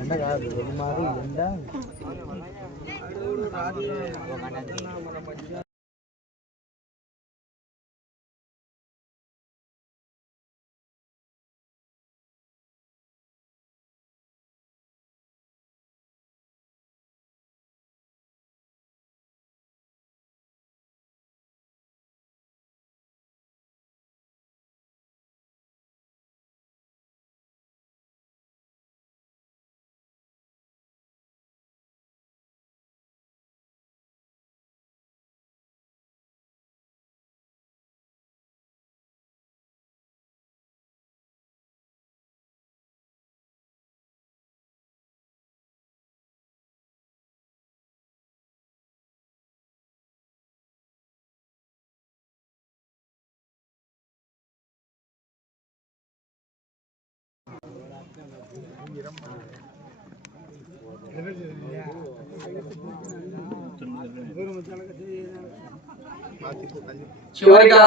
ఎండ కాదు మాది ఎండ. చివరిగా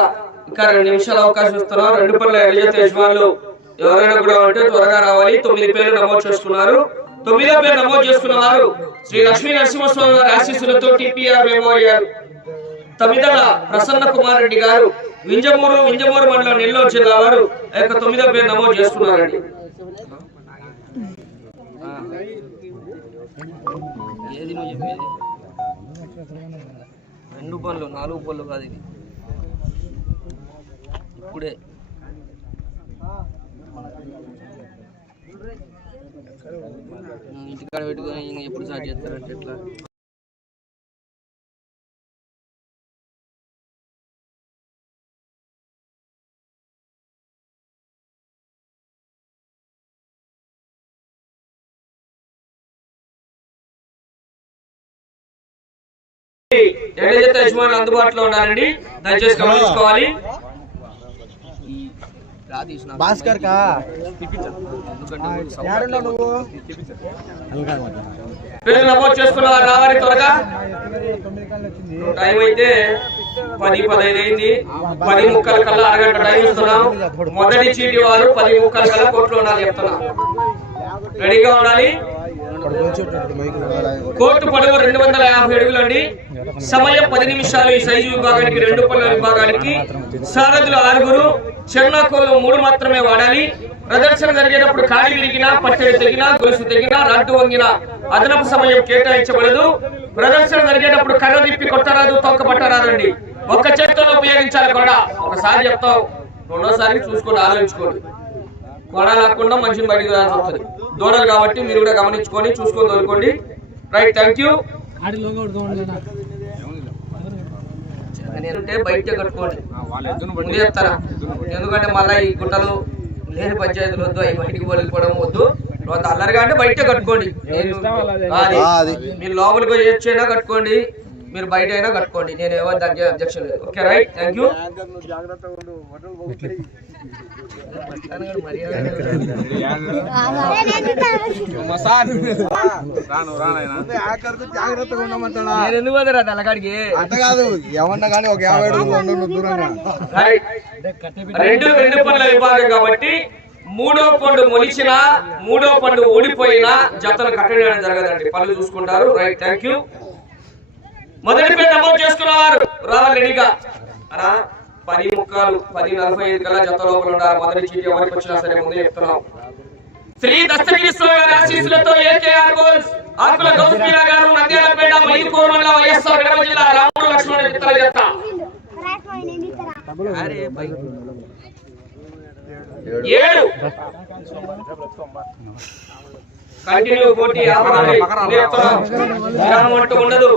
ఇంకా రెండు నిమిషాల అవకాశం ఇస్తున్నాం రెండు పనుల ఎలిజత్ యజమానులు ఎవరైనా కూడా ఉంటే త్వరగా రావాలి. తొమ్మిది పేర్లు నమోదు చేసుకున్నారు. తొమ్మిదో పేరు నమోదు చేసుకున్న వారు శ్రీ లక్ష్మీ నరసింహస్వామి గారి ఆశీస్సులతో టిపిఆర్ మెమోరియల్. తమిదల ప్రసన్న కుమార్ రెడ్డి గారు వింజమూరు వింజమూరు మండలం నెల్లూరు జిల్లా వారు ఆ యొక్క తొమ్మిదో పేరు నమోదు చేసుకున్నారండి. ఏది నువ్వు చెప్పేది? రెండు పనులు నాలుగు పనులు కాదు ఇది. ఇప్పుడే. ఇంటికాడ పెట్టుకొని ఎప్పుడు స్టార్ట్ చేస్తారంటే ఎట్లా? యజమానులు అందుబాటులో ఉన్నారండి దయచేసి గమనించుకోవాలి. భాస్కర్ పేరు నమోదు చేసుకున్న వారు రావాలి త్వరగా. టైం అయితే పది పదహైదు అయింది. పది ముక్కల కల్లా అరగంట టైం ఇస్తున్నాం. మొదటి చీటి వారు పది ముక్కల కల్లా కోర్టులో ఉండాలి చెప్తున్నాం. రెడీగా ఉండాలి. కోర్టు పొడవు రెండు వందల యాభై అడుగులు అండి. సమయం పది నిమిషాలు ఈ సైజు విభాగానికి రెండు పళ్ళ విభాగానికి. సారథులు ఆరుగురు చెన్నాకోలు మూడు మాత్రమే వాడాలి. ప్రదర్శన జరిగేటప్పుడు ఖాళీ విరిగినా పచ్చడి తెగినా గొలుసు తెగినా రాడ్డు వంగినా అదనపు సమయం కేటాయించబడదు. ప్రదర్శన జరిగేటప్పుడు కర్ర తిప్పి కొట్టరాదు తొక్క పట్టరాదండి. ఒక్క చేతితో ఉపయోగించాలి కూడా. ఒకసారి చెప్తాం రెండోసారి చూసుకొని ఆలోచించుకోండి. కొడ లేకుండా మనిషిని బయటకు వస్తుంది. దూడలు కాబట్టి మీరు కూడా గమనించుకొని చూసుకొని దొరుకోండి. రైట్ థ్యాంక్ యూ నేనంటే బయట కట్టుకోండి. ఎందుకంటే మళ్ళీ ఈ గుట్టలు లేని పంచాయతీలు వద్దు అవి బయటికి వెళ్ళిపోవడం వద్దు. తర్వాత అల్లరిగా అంటే బయట కట్టుకోండి. నేను- అది. మీరు లోపలికి వచ్చైనా కట్టుకోండి. మీరు బయట అయినా కట్టుకోండి. నేను ఎవరు దానికి అబ్జెక్షన్ లేదు. ఓకే రైట్ థ్యాంక్ యూ జాగ్రత్తగా ఉండమంటాడా నేను ఎందుకు పోతారా తెల్లకాడికి అంత కాదు ఏమన్నా కానీ ఒక యాభై అడుగులు ఉండు నువ్వు దూరంగా రైట్. రెండు రెండు విభాగం కాబట్టి మూడో పండు మొలిచిన మూడో పండు ఊడిపోయినా జతను కట్టడం జరగదండి. పనులు చూసుకుంటారు. రైట్ థ్యాంక్ యూ మొదటి పేరు నమోదు చేసుకున్నవారు రావాలి రెడీగా అనా పది ముక్కలు పది నలభై ఐదు కల్లా జత లోపల ఉండాలి. మొదటి చీటి ఎవరికి వచ్చినా సరే ముందు చెప్తున్నాం. శ్రీ దస్తగిరి స్వామి ఆశీస్సులతో ఏకేఆర్ గోల్స్ ఆకుల గౌస్పీరా గారు నంద్యాలపేట మండలం వైఎస్ఆర్ కడప జిల్లా రాముడు లక్ష్మణ చిత్ర జత. ఏడు. కంటిన్యూ పోటీ ఆపదండి. విరామం అంటూ ఉండదు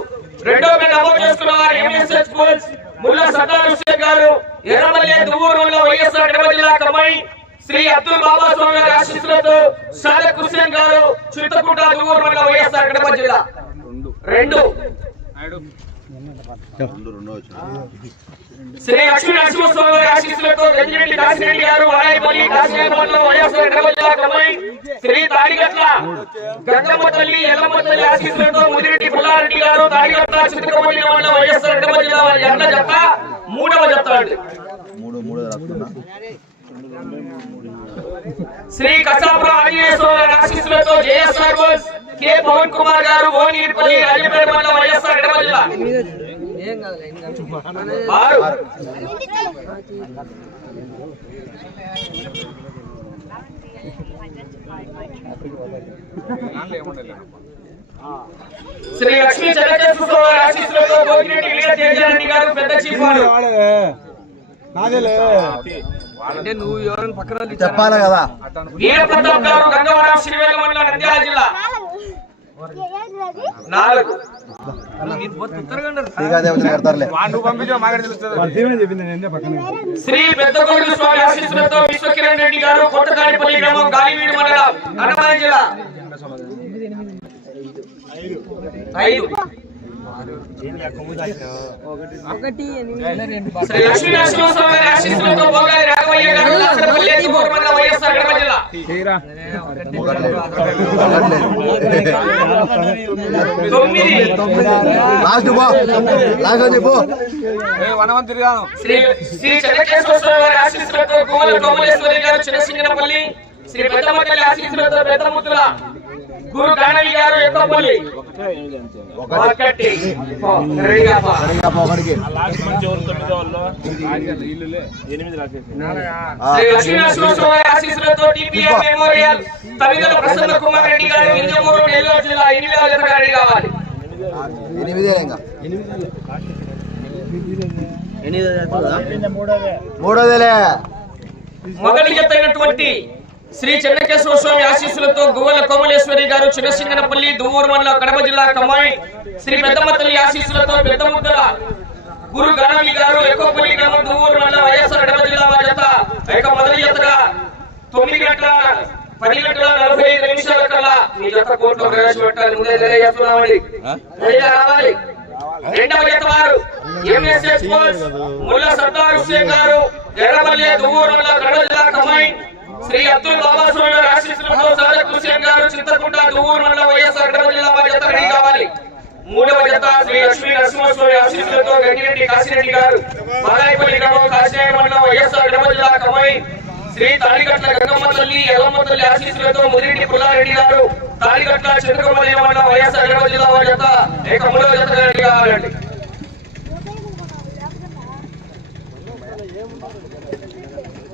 రెండో మీద నమోదు చేసుకున్న వారు ఎంఎస్ఎస్ స్కూల్స్ ముల్లా సద్దార్ హుస్సేన్ గారు ఎర్రమల్లి దువ్వూరులో వైఎస్ఆర్ కడప జిల్లా కమ్మాయి శ్రీ అబ్దుల్ బాబాస్వామి గారి ఆశీస్సులతో సాదక్ హుసేన్ గారు చిత్తకుంట దువ్వూరులో వైఎస్ఆర్ కడప జిల్లా రెండు శ్రీ లక్ష్మీ నరసింహస్వామి గారి ఆశీస్సులతో గంజిరెడ్డి దాసిరెడ్డి గారు వారాయపల్లి దాసిరెడ్డి మండలం వైఎస్ఆర్ కడప జిల్లా కమ్మాయి శ్రీ తాడిగట్ల గద్దమ్మ తల్లి ఎల్లమ్మ తల్లి ఆశీస్సులతో ముదిరెడ్డి పుల్లారెడ్డి గారు తాడిగట్ల చిత్రపల్లి మండలం వైఎస్ఆర్ కడప జిల్లా వారి ఎండ జత మూడవ జత అండి మూడు మూడు రాస్తున్నా శ్రీ కసాపురం ఆంజనేశ్వర ఆశీస్సులతో జేఎస్ఆర్ బోస్ కె పవన్ కుమార్ గారు ఓనీపల్లి రాజపేట మండలం వైఎస్ఆర్ కడప జిల్లా ఆరు శ్రీ లక్ష్మీ చంద్రకేశ్వర స్వామి ఆశీస్సులతో భోగిరెడ్డి వీర తేజారెడ్డి గారు పెద్ద చీఫ్ వారు చెప్పాలి కదా? వీరప్రతాప్ గారు గంగవరం శ్రీవేల మండలం నంద్యాల జిల్లా. నాలుగు. శ్రీ పెద్దకోడు స్వామి ఆశీస్సులతో విశ్వకిరణ్ రెడ్డి గారు కొత్తకాడిపల్లి గ్రామం గాలివీడు మండలం అన్నమయ్య జిల్లా. ఐదు. తొమ్మిది. లాస్ట్ పో. లాస్ట్ అని చెప్పు. శ్రీ శ్రీ చంద్రకేశ్వర ఆశీస్సులతో గోవల కోమలేశ్వరి గారు చిన్నసింగనపల్లి శ్రీ పెద్దమ్మతల్లి ఆశీస్సులతో పెద్దముద్దుల గురు గానవి గారు ఎక్కపల్లి ఒకటి పో, రెడీగా పో. సరిగా పో ఒకడికి ఆ, శ్రీ లక్ష్మీనరసింహస్వామి వారి ఆశీస్సులతో టీపీఎం మెమోరియల్ తమిళ ప్రసన్న కుమార్ రెడ్డి గారు వింజమూరు నెల్లూరు జిల్లా ఎనిమిదవ జతగా రెడీ కావాలి. ఎనిమిదే ఇంకా. మూడోదేలే. మొదటి జత అయినటువంటి శ్రీ చెన్నకేశ్వర స్వామి ఆశీస్సులతో గువ్వల కోమలేశ్వరి గారు చిన్నసింగనపల్లి దువ్వూరు మండలం కడప జిల్లా కమ్మాయి శ్రీ పెద్దమ్మ తల్లి ఆశీస్సులతో పెద్ద ముద్దల గురు గణవి గారు ఎక్కువపల్లి గ్రామం దువ్వూరు మండలం వైఎస్ఆర్ కడప జిల్లా వారి జత. ఇక మొదటి జతగా తొమ్మిది గంటల పది గంటల నలభై ఐదు నిమిషాల కల్లా మీ జత కోర్టులో ప్రవేశపెట్టాలి. ముందే తెలియజేస్తున్నామండి. రెడీగా రావాలి? రెండవ జత వారు ఎంఎస్ఎస్ ముల్ల సర్దార్ హుస్సేన్ గారు ఎర్రమల్లి దువ్వూరు మండలం కడప జిల్లా కమ్మాయి శ్రీ అబ్దుల్ బాబా స్వామి గారి ఆశీస్సులతో సాదక్ హుస్సేన్ గారు చింతకుంట దువ్వూరు మండలం వైఎస్ఆర్ కడప జిల్లా వారి జత రెడీ కావాలి. మూడవ జత శ్రీ లక్ష్మీ నరసింహస్వామి ఆశీస్సులతో గంగిరెడ్డి కాశిరెడ్డి గారు మారాయపల్లి గ్రామం కాశీనాయ మండలం వైఎస్ఆర్ కడప జిల్లా కమై శ్రీ తాళిగట్ల గంగమ్మ తల్లి ఎల్లమ్మ తల్లి ఆశీస్సులతో ముదిరెడ్డి పుల్లారెడ్డి గారు తాళిగట్ల చంద్రకమ్మ మండలం వైఎస్ఆర్ కడప జిల్లా వారి జత ఏక మూడవ జత రెడీ కావాలండి.